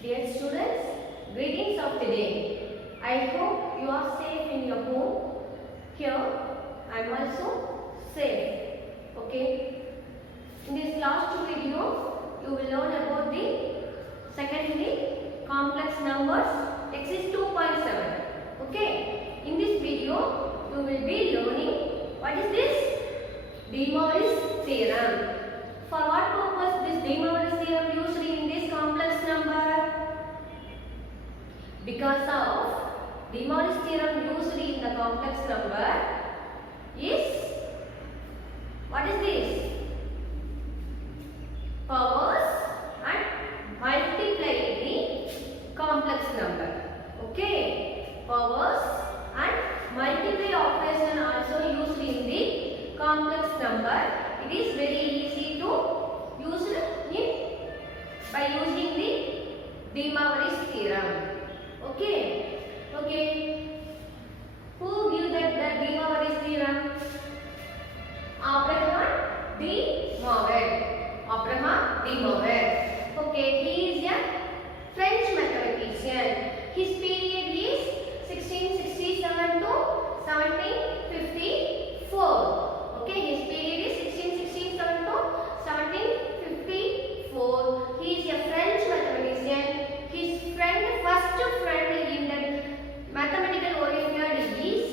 Dear students, greetings of the day. I hope you are safe in your home. Here, I am also safe. Okay. In this last video, you will learn about the secondly complex numbers exercise 2.7. Okay. In this video, you will be learning what is this De Moivre's theorem. For what purpose this De Moivre's theorem used in this complex number? Because of De Moivre's theorem used in the complex number is, what is this? Powers and multiply the complex number. Okay. Powers and multiply operation also used in the complex number. It is very easy to use by using the De Moivre's theorem. Okay. Okay. Who gives that the De Moivre's theorem? Abraham de Moivre. Abraham de Moivre. Okay. He is a French mathematician. His period is 1667 to 1754. Okay. His period is 1667 to 1754. He is a French mathematician. His first friend in the mathematical oriented is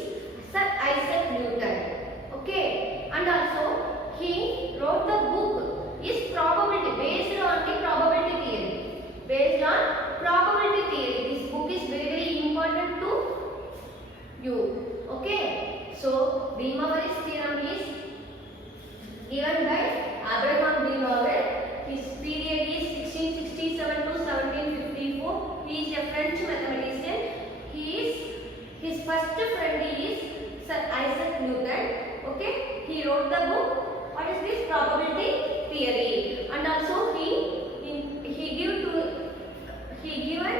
Sir Isaac Newton. Okay, and also he wrote the book is probability based on the probability theory. Based on probability theory, this book is very important to you. Okay, so De Moivre's theorem is given by Abraham de Moivre. His period is 1667 to 1754. He is a French mathematician. His first friend is Sir Isaac Newton. Okay, he wrote the book. What is this probability theory? And also he given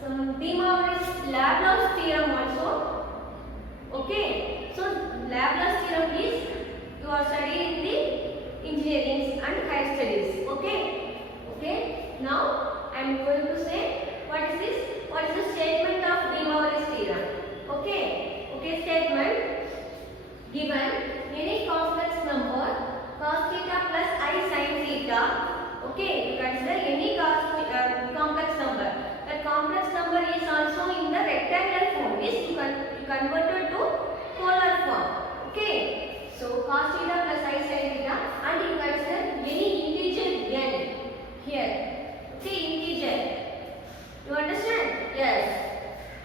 some De Moivre's Laplace theorem also. Okay, so Laplace theorem is you are studying the engineering and higher studies. Okay. Okay. Now I am going to say what is this? What is the statement of De Moivre's theorem? Okay. Okay. Statement: given any complex number cos theta plus I sin theta. Okay. You consider any complex number. That complex number is also in the rectangular form. Is you converted to polar form. Okay. So cos theta plus I sin theta, and you consider any integer n here. Okay, integer. You understand? Yes.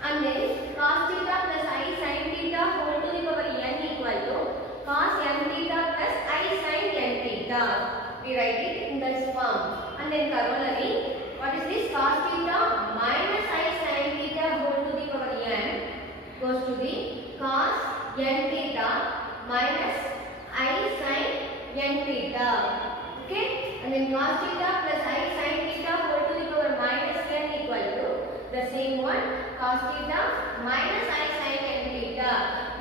And then cos theta plus I sin theta whole to the power n equal to cos n theta plus I sin n theta. We write it in this form. And then corollary, what is this? Cos theta minus I sin theta whole to the power n goes to the cos n theta minus I sin n theta. Okay, and then cos theta plus I sin theta whole to the power minus n equal to the same one cos theta minus I sin n theta.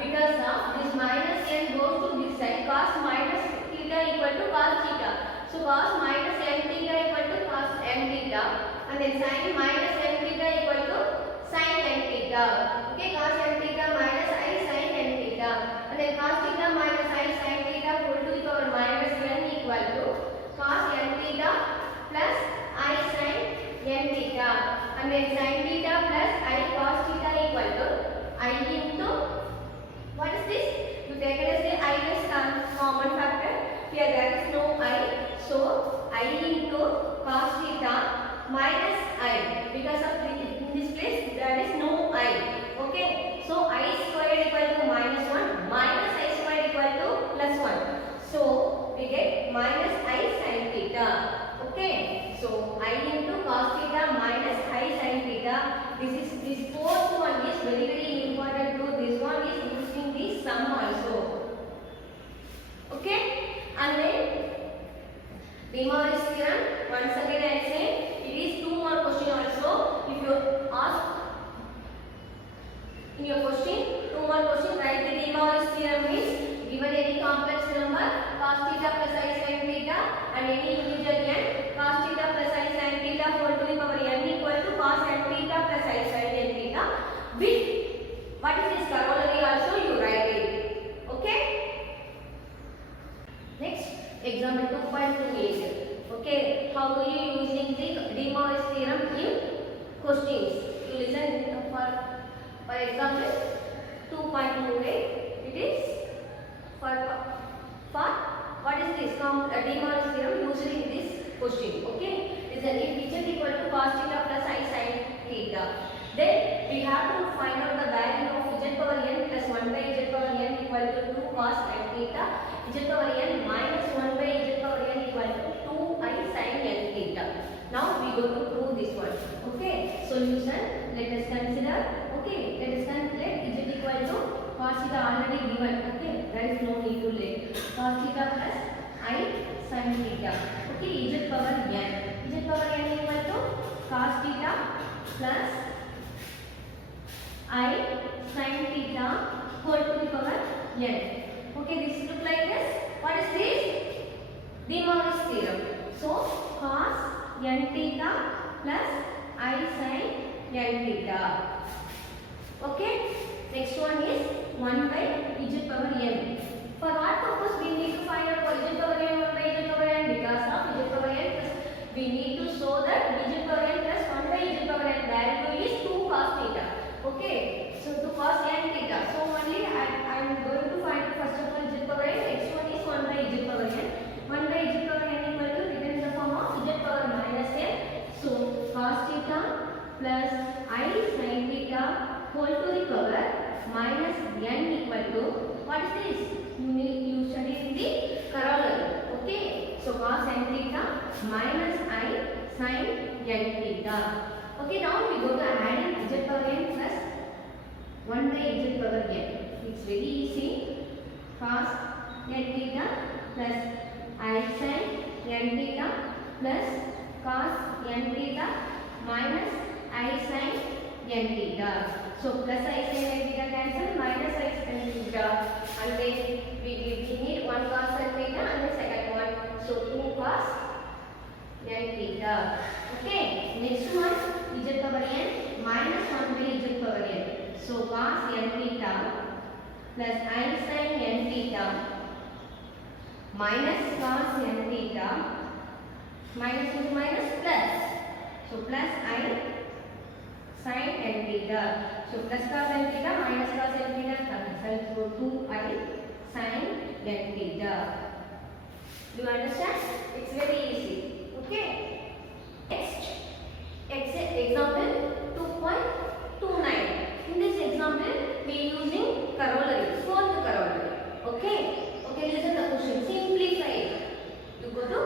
Because of this minus n goes to this side, cos minus theta equal to cos theta. So cos minus n theta equal to cos n theta, and then sin minus n theta equal to sin n theta. Okay, cos n theta minus I sin n theta, and then cos theta minus I sin theta whole to the power minus n equal to cos n theta plus I sin n theta, and then sin theta plus I cos theta equal to I into, what is this? You take it as the I is common factor. Here there is no I, so I into cos theta minus I. Because of in this place there is no I. Okay, so I squared equal to minus 1 minus I squared equal to plus 1. So we get minus I sin theta. Okay, so I into cos theta minus I sin theta. This fourth one is very important too. This one is using the sum also. Okay, and then De Moivre's theorem, once again I say it is two more question also. If you ask in your question, two more question, write the De Moivre's theorem is given any complex number cos theta plus I sin theta and any integer n cos theta plus I sin theta whole to the power n Morris theorem in questions. You listen for example 2.28. It is for what is this? De Morris theorem used in this question. Okay, listen. If z equal to cos theta plus I sin theta, then we have to find out the value of z power n plus 1 by z power n equal to 2 cos n theta, z power n minus 1 by z power n equal to 2 I sin n theta. Now we go to prove this one. Okay, solution. Let us consider. Okay, let us calculate z equal to cos theta already given. Okay, there is no need to let cos theta plus I sin theta. Okay, z power n. Z power n equal to cos theta plus I sin theta whole to the power n. Okay, this look like this. What is this? De Morris theorem. So cos n theta plus I sin n theta. Okay, next one is 1 by z power n. For what purpose we need to find out for z power n 1 by z power n? Because of z power n plus we need to show that z power n plus 1 by z power n value is 2 cos theta. Okay, so 2 cos n theta. So only I am going to find first of all z power n. Next one is 1 by z power n. 1 by z power n equal to written in the form of z power minus n. So cos theta plus I sin theta whole to the power minus n equal to what is this? You study in the corollary. Okay, so cos n theta minus I sin n theta. Okay, now we go to adding z power n plus 1 by z power n. It's very easy. Cos n theta plus I sin n theta plus cos n theta minus I sin n theta. So plus I sin n theta cancel, minus I sin theta, and then we need 1 cos n theta and the second one. So 2 cos n theta. Okay, next one z power n minus 1 by z power n. So cos n theta plus I sin n theta minus cos n theta, minus into minus plus. So plus I sin n theta. So plus cos n theta minus cos n theta cancel. So 2I sin n theta. Do you understand? It's very easy. Okay. Next, example 2.29. In this example, we are using corollary, fourth corollary. Okay. Okay, listen the question. Simplify it. You go to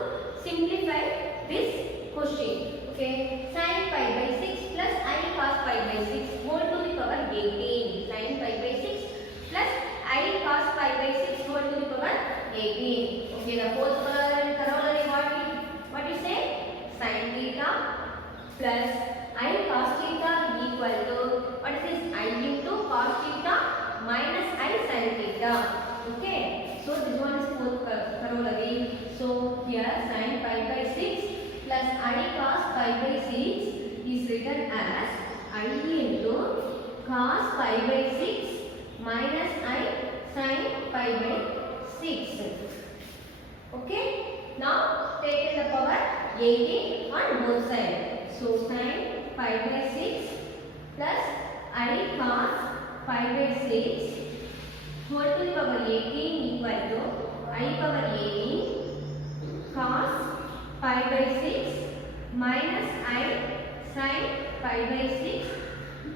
simplify this question. Okay. Sin pi by 6 plus I cos pi by 6 whole to the power 18. Sin pi by 6 plus I cos pi by 6 whole to the power 18. Okay, the fourth corollary what you say? Sin theta plus I cos theta equal to what is this? I into cos theta minus I sin theta. Okay, so this one is fourth corollary. So here sin pi by 6 plus I cos pi by 6 is written as I into cos pi by 6 minus I sin pi by 6. Okay, now take the power 18 on both sides. So sin pi by 6 plus I cos pi by 6 whole to the power 18 equal to I power 18 cos pi by 6 minus I sin pi by 6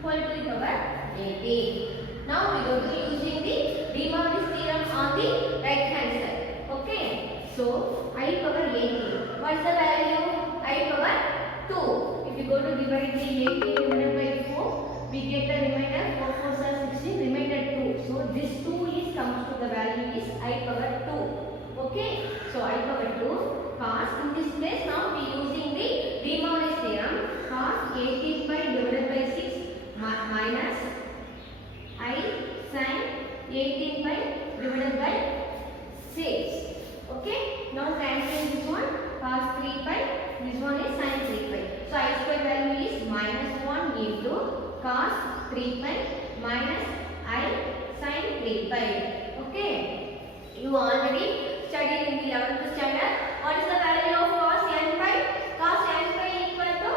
whole to the power 18. Now we go to using the De Morris theorem on the right hand side. Okay, so I power 18. What is the value? I power 2. If you go to divide the 18 divided by 4, we get the remainder 4 4 are 16, remainder 2. So this 2 is comes to the value is I power 2. Okay, so I power 2 cos. In this place now we using the De Morris theorem. Cos 18 pi divided by 6 minus I sin 18 pi divided by 6. Okay, now cancel this one. Cos 3 pi, this one is sin 3 pi. So I square value is minus 1 into cos 3 pi minus I sin 3 pi. Okay, you already studied in the 11th standard. What is the value of cos n pi? Cos n pi equal to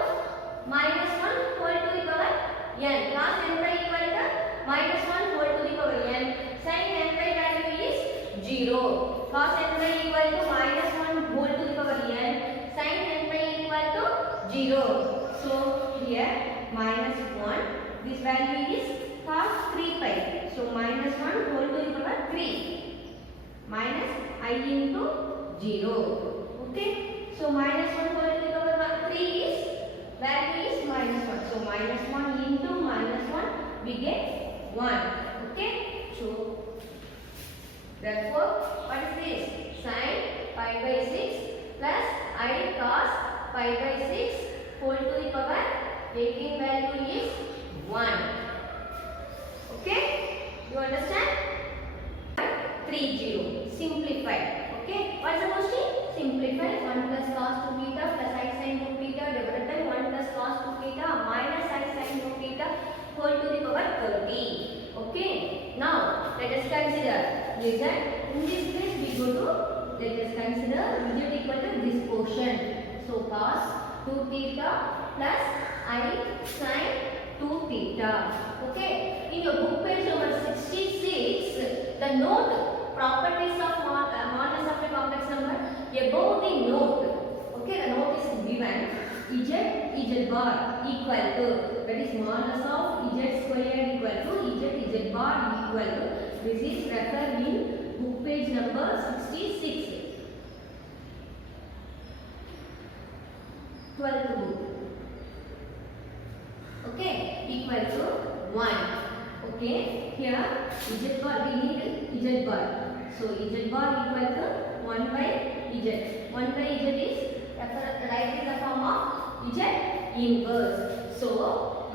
0. So here minus 1. This value is cos 3 pi. So minus 1 whole to the power 3 minus I into 0. Okay. So minus 1 whole to the power 3 is value is minus 1. So minus 1 into minus 1 we get 1. Okay. So therefore what is this? Sin pi by 6 plus I cos pi by 6 whole to the power taking value is 1. Okay? You understand? 30. Simplify. Okay? What's the question? Simplify 1 plus cos 2 theta plus I sin 2 theta divided by 1 plus cos 2 theta minus I sin 2 theta whole to the power 30. Okay? Now, let us consider. Listen. In this case, we go to, let us consider z equal to this portion. So, cos 2 theta plus I sin 2 theta. Okay? In your book page number 66, the note properties of modulus of a complex number above the note. Okay? The note is given z bar equal to, that is modulus of z square equal to z bar equal to, this is referred in book page number 66. 12th book. Okay, equal to 1. Okay, here z bar, we need z bar. So z bar equal to 1 by z. 1 by z is right in the form of z inverse. So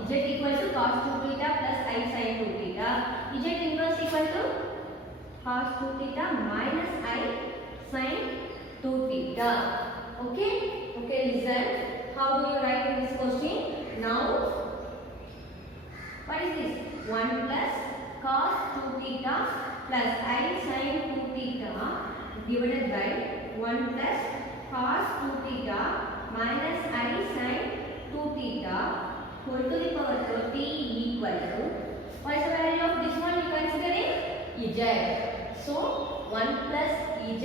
z equal to cos 2 theta plus I sin 2 theta. Z inverse equal to cos 2 theta minus I sin 2 theta. Okay? Okay, listen. How do you write in this question? Now, what is this? 1 plus cos 2 theta plus I sin 2 theta divided by 1 plus cos 2 theta minus I sin 2 theta whole to the power 30 equal to, what is the value of this one? You consider it z. So 1 plus z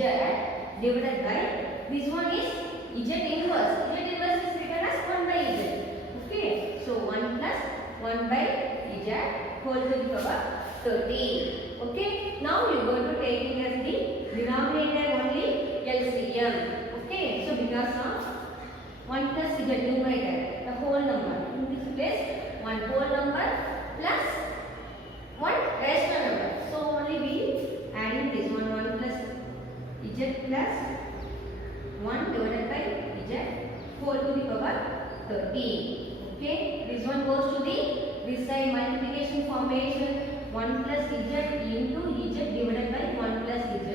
divided by, this one is z inverse. Z inverse is written as 1 by z. Okay. So 1 plus 1 by z whole to the power 30. Okay. Now you are going to take it as the denominator only LCM. Okay. So because of 1 plus z numerator, the whole number. In this place, 1 whole number plus 1 rational number. So only we adding this 1 plus z plus 1 divided by z whole to the power 30. Okay. This one goes to the this side multiplication formation. 1 plus z into z divided by 1 plus z.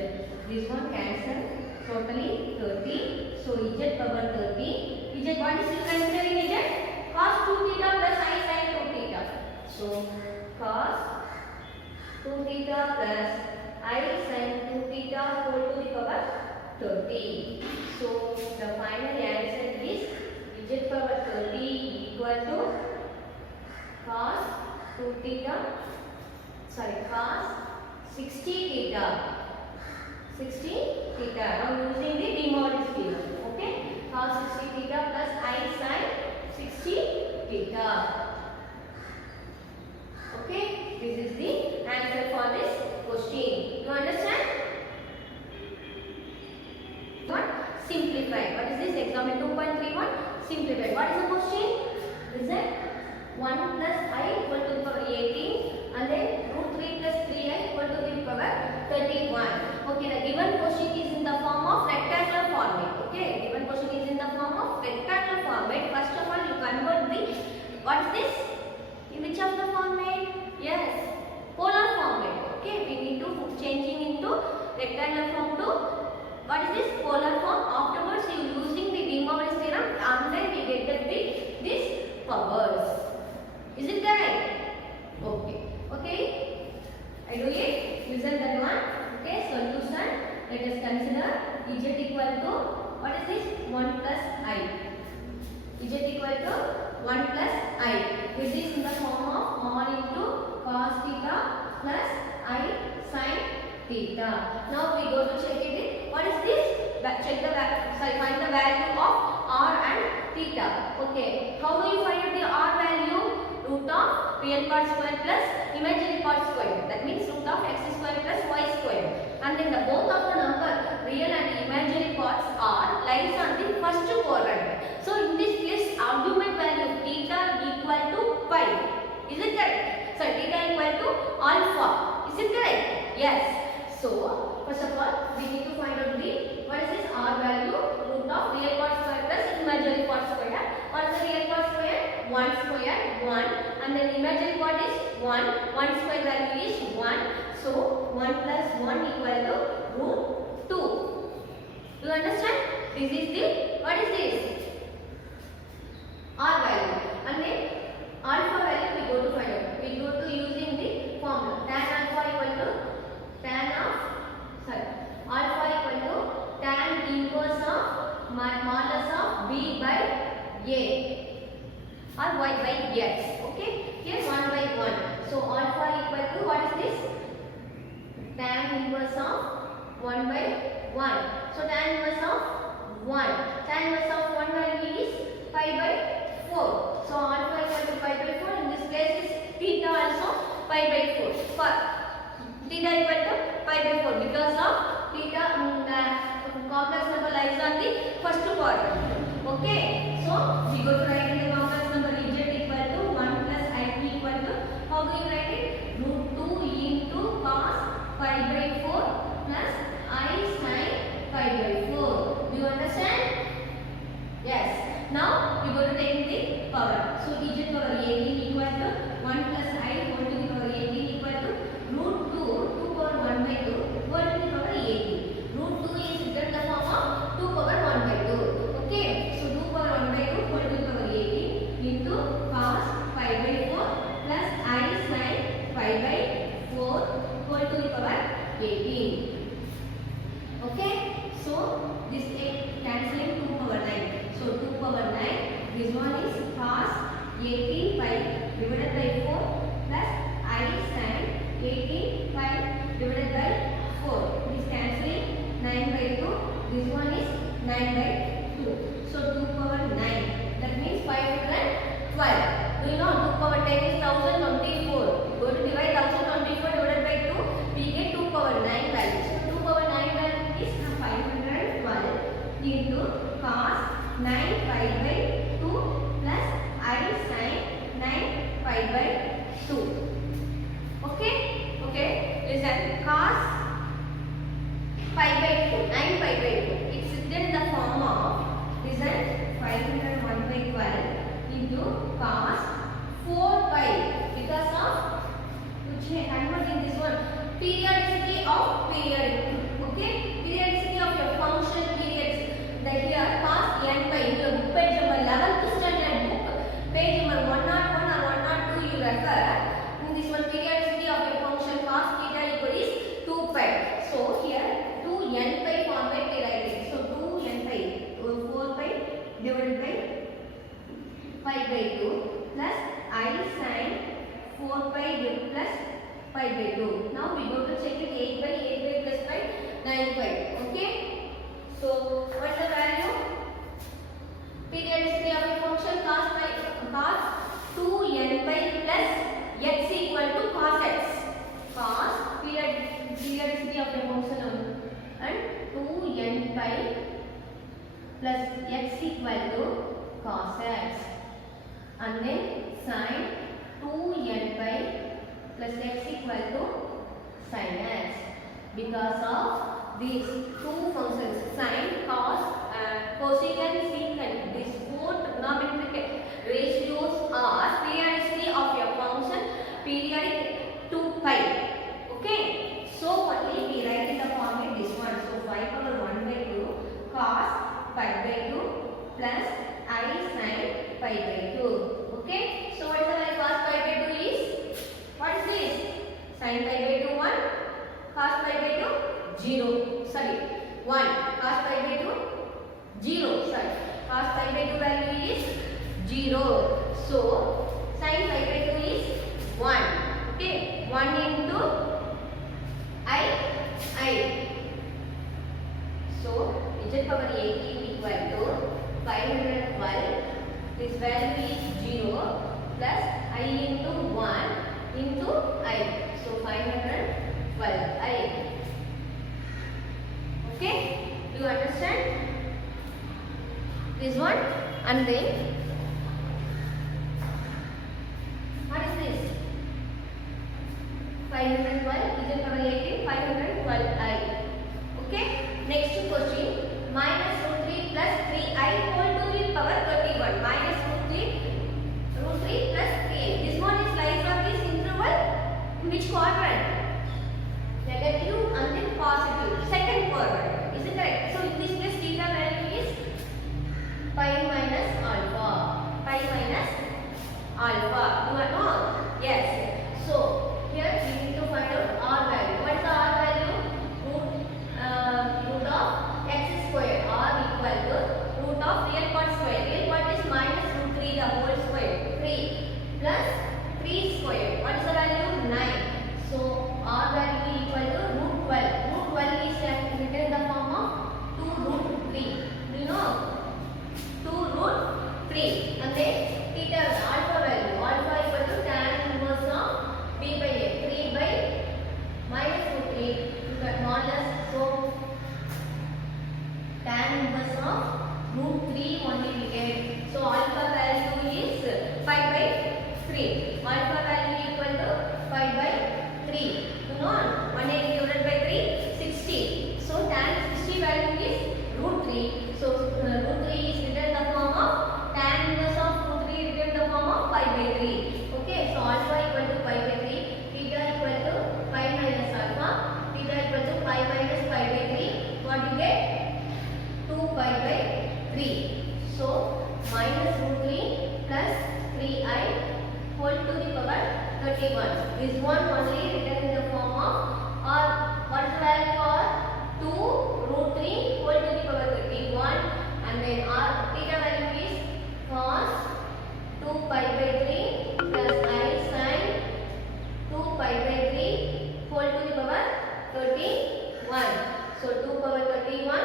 This one cancel. Totally 30. So z power 30. Z, what is you considering z? Cos 2 theta plus I sin 2 theta. So cos 2 theta plus I sin 2 theta whole to the power 30. So the final answer is z power 30 equal to cos 2 theta, sorry, cos 60 theta. 60 theta. Now using the De Morgan's theorem. Okay. Cos 60 theta plus I sin 60 theta. Okay. This is the answer for this question. You understand? What? Simplify. What is this? Example 2.31. Simplify. What is the question? Is it 1 plus I equal to the power 18 and then root 3 plus 3I equal to the power 31. Okay, the given question is in the form of rectangular format. Okay, given question is in the form of rectangular format. First of all, you convert the, what is this? In which of the format? Yes, polar format. Okay, we need to changing into rectangular form to, what is this? Polar form. Afterwards, you using the De Morgan's theorem and then we get this powers. Is it correct? Okay. Okay. I do it. Listen that one. Okay. Solution. Let us consider z equal to, what is this? 1 plus I. Z equal to 1 plus I. This is in the form of mod into cos theta plus I sin theta. Now we go to check it. What is this? Check the, sorry, find the value of r and theta. Okay. How do you find out the r value? Root of real part square plus imaginary part square. That means root of x square plus y square. And then the both of the number real and imaginary parts are lies on the first quadrant. So in this case, argument value theta equal to pi. Is it correct? So theta equal to alpha. Is it correct? Yes. So first of all, we need to find out the what is this r value? Root of real part square plus imaginary part square. What is the real part square? 1 square 1, and then imaginary part is 1. 1 square value is 1. So 1 plus 1 equal to root 2. Do you understand? This is the what is this? R value, and then alpha value we go to find out. We go to using the formula tan alpha equal to alpha equal to tan inverse of modulus of b by a or y by x. Okay, here 1 by 1. So alpha equal to what is this? Tan inverse of 1 by 1. So tan inverse of 1. Tan inverse of 1 value is pi by 4. So alpha equal to pi by 4. In this case is theta also pi by 4. For theta equal to pi by 4 because of theta complex number lies on the first quadrant. Okay. So we go to write in the complex number z equal to 1 plus ip equal to, how do you write it? Root 2 into cos pi by 4 plus I sin pi by 4. Do you understand? Yes. Now we go to take the power. So z power 18 equal to 1 plus I whole to the power 18 equal to root 2 power 1 by 2 whole to the power 18. Root 2 is written in the form of 2 power 1 by 2. Okay. So 2 power 1 by 2 whole to the power 18 into cos pi by 4 plus I sin pi by 4 whole to the power 18. Okay. So this 8 cancelling 2 power 9. So 2 power 9. This one is cos 18 pi divided by 4 plus I sin 18 pi divided by 4. This cancelling 9 by 2. This one is 9 by 2. So 2 power 9. That means 512. Do you know 2 power 10 is 1024. Go to divide 1024 divided by 2. We get 2 power 9 value. So 2 power 9 value is 512 into cos 9 pi by 2 plus I sin 9 pi by 2. Okay? Okay. Listen. Cos pi by 2. 9 pi by 2. It's written in the form of, listen, 501 by 12 into cos 4 pi because of converting this one periodicity of period. Okay, periodicity of your function periods. That here cos n pi in your book page number 11th standard book, page number 101 or 102 you refer. In this one periodicity of your function cos theta equal is 2 pi. So here 2 n pi form by we write it. So 2 n pi 4 pi divided by pi by 2 plus I sin 4 pi plus pi by 2. Now we go to check it 8 by plus pi 9 pi. Okay. So what's the value? Periodicity of a function cos 2 n pi plus x equal to cos x. Cos periodicity of a function and 2 n pi plus x equal to cos x, and then sin 2 n pi plus x equal to sin x. Because of these two functions, sin, cos, cosecant, secant, these four trigonometric ratios are periodicity of your function periodic 2 pi. Okay. So only we write in the format this one. So 5 power 1 by 2 cos pi by 2 plus I sin pi by 2. Okay. So what is the value cos pi by 2 is? What is this? Sin pi by 2 1, cos pi by 2 0. Sorry, 1. Cos pi by 2 0. Sorry, cos pi by 2 value is 0. So sin pi by 2 is 1. Okay, 1 into I. So z power 18 equal to 512. This value is 0 plus I into 1 into I. So 512 I. Okay? Do you understand? This one, and then what is this? 512 is in power 18, 512I. Okay? Next question. Minus root 3 plus 3I whole to the power 31. Minus root 3 plus 3I. This one is lies of this interval in which quadrant? Negative and then positive. Second quadrant. Is it correct? So in this case theta value is pi minus alpha. Pi minus alpha. Do you know? Yes. So here we need to find out R value. What is the R value? Root of x square. R equal to root of real part square. Real part is minus root 3 the whole square. 3 plus 3 square. What is the value? 9. So R value equal to root 12. Root 12 is written in the form of 2 root 3. Do you know? 2 root 3. And then theta alpha value. Alpha equal to tan inverse of b by a. 3 by minus root 3. Modulus. So tan inverse of root 3 only we get. So alpha value is 5 by 3. Alpha value equal to 5 by 3. You know 180 divided by 3, 60. So tan 60 value is root 3. So root 3 is written in the form of tan inverse of root 3 written in the form of 5 by 3. Okay. So alpha equal to 5 by 3. Theta equal to 5 minus alpha. Theta equal to 5 minus 5 by 3. What you get? 2 pi by 3. So minus root 3 plus 3I whole to the power 31. This one only written in the form of or what is the value for 2 root 3 whole to the power 31, and then R theta value is cos 2 pi by 3 plus I sin 2 pi by 3 whole to the power 31. So 2 power 31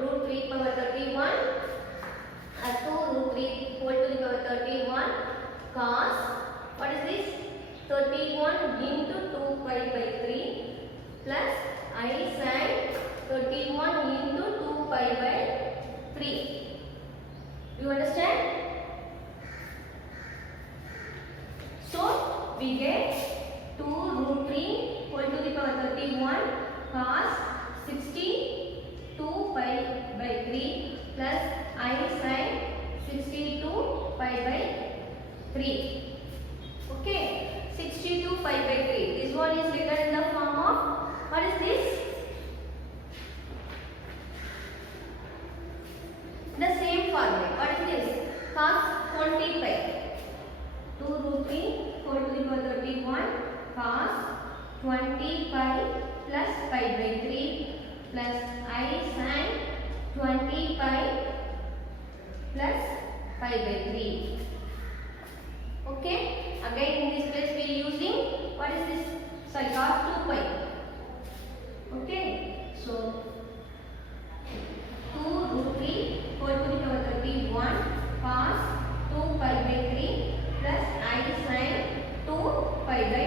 root 3 power 31 2 root 3 whole to the power 31 cos what is this 31 into 2 pi by 3 plus I sin 31 into 2 pi by 3. Do you understand? So we get 2 root 3 whole to the power 31 cos 62 pi by 3 plus I sin 62 pi by 3. Okay, 62 pi by 3. This one is written in the form of what is this? The same formula. What is this? Cos 20 pi. 2 root 3 whole to the power 31 cos 20 pi plus pi by 3 plus I sin 20 pi plus pi by 3. Okay. Again in this place we are using what is this? Sorry, cos 2 pi. Okay. So 2 root 3 whole to the power 31 cos 2 pi by 3 plus I sin 2 pi by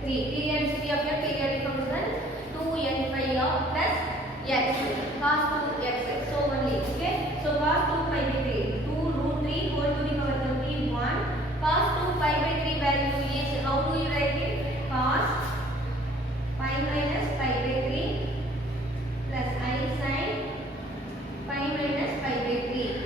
3. Periodicity of your periodic function 2n pi of plus x cos 2x. So only. Okay. So cos 2 pi by 3 2 root 3 whole to the power 31 cos 2 pi by 3 value is how do you write it? Cos pi minus pi by 3 plus I sin pi minus pi by 3.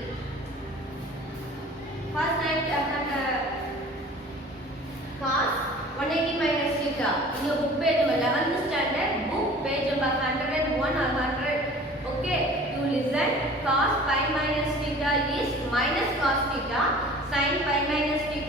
Cos 180 minus theta. In your book page 11th standard book page number 101 or 100. Okay, you listen. Cos pi minus theta is minus cos theta. Sin pi minus theta